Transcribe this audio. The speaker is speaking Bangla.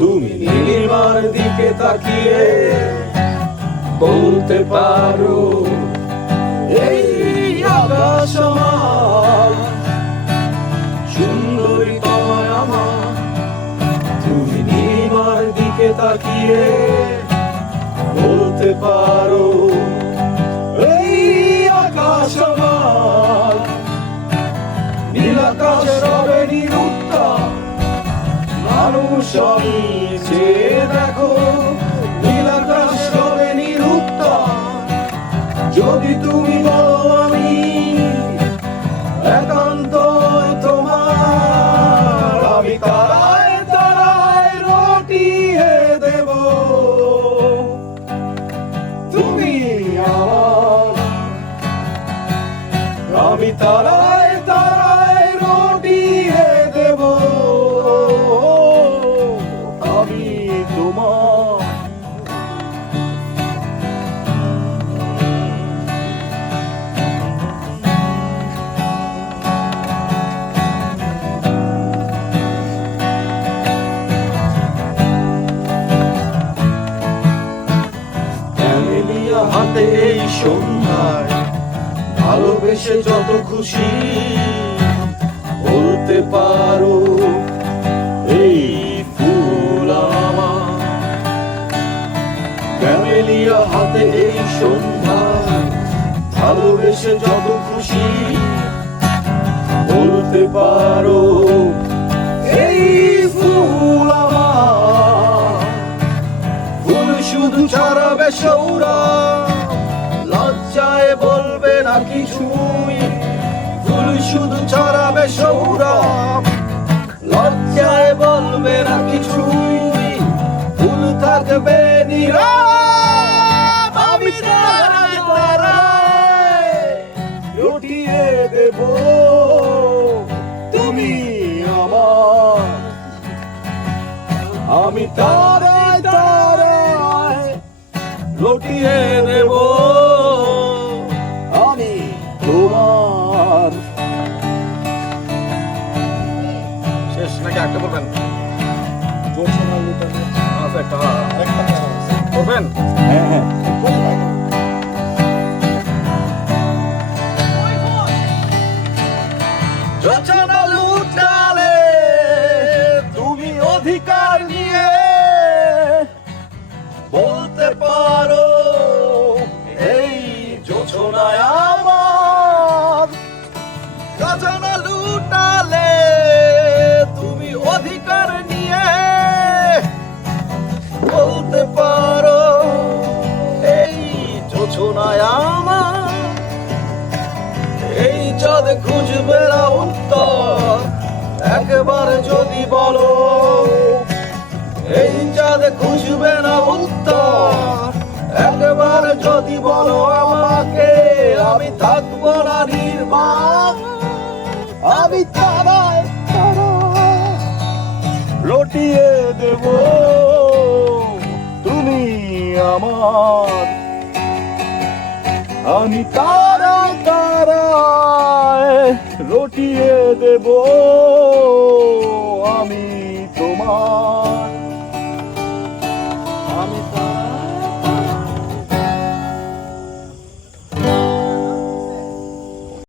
তুমি নীলিমার দিকে তাকিয়ে বলতে পারো এই আকাশ আমার, সুন্দরী তোমায় আমার। তুমি নীলিমার দিকে তাকিয়ে বলতে পারো এই আকাশ আমার, নীল আকাশ রবে নিরুত্তর। মানুষ আমি চেয়ে দেখো, নীল আকাশ রবে নিরুত্তর। যদি তুমি বলো আমি একান্ত তোমার, আমি তারায় তারায় রটিয়ে দেব। তুমি আমার, আমি তারায় তারায় রটিয়ে দেব। আমি তোমার। ক্যামেলিয়া হাতে এই সন্ধ্যায় ভালোবেসে যত খুশি বলতে পারো এই ফুল আমার। ক্যামেলিয়া হাতে এই সন্ধ্যায় ভালোবেসে যত খুশি বলতে পারো এই ফুল আমার। ফুল শুধু ছড়াবে সৌরভ, লজ্জায় বলবে না কিছুই। ফুল শুধু ছড়াবে সৌরভ, লজ্জায় বলবে না কিছুই। ফুল থাকবে নীরব, আমি তারায় তারায় রটিয়ে দেব। তুমি আমার, আমি তারায় তারায় রটিয়ে দেব। আমি তোমার। শেষ নাকি একটা বলবেন? করবেন? হ্যাঁ হ্যাঁ, যোচনা লুটালে তুমি অধিকার নিয়ে বলতে পারো এই যোচনায় আমার। যোচনা লুটালে তুমি অধিকার নিয়ে বলতে পারো এই যোচনায় আমার। এই চাঁদ খুঁজবে না উত্তর একবার যদি বলো, এই চাঁদ খুঁজবে না উত্তর একবার যদি বলো আমাকে। আমি থাকবো না নির্বাক, আমি তারায় তারায় রটিয়ে দেব। তুমি আমার, আমি তারায় তারায় রটিয়ে দেব। আমি তোমার।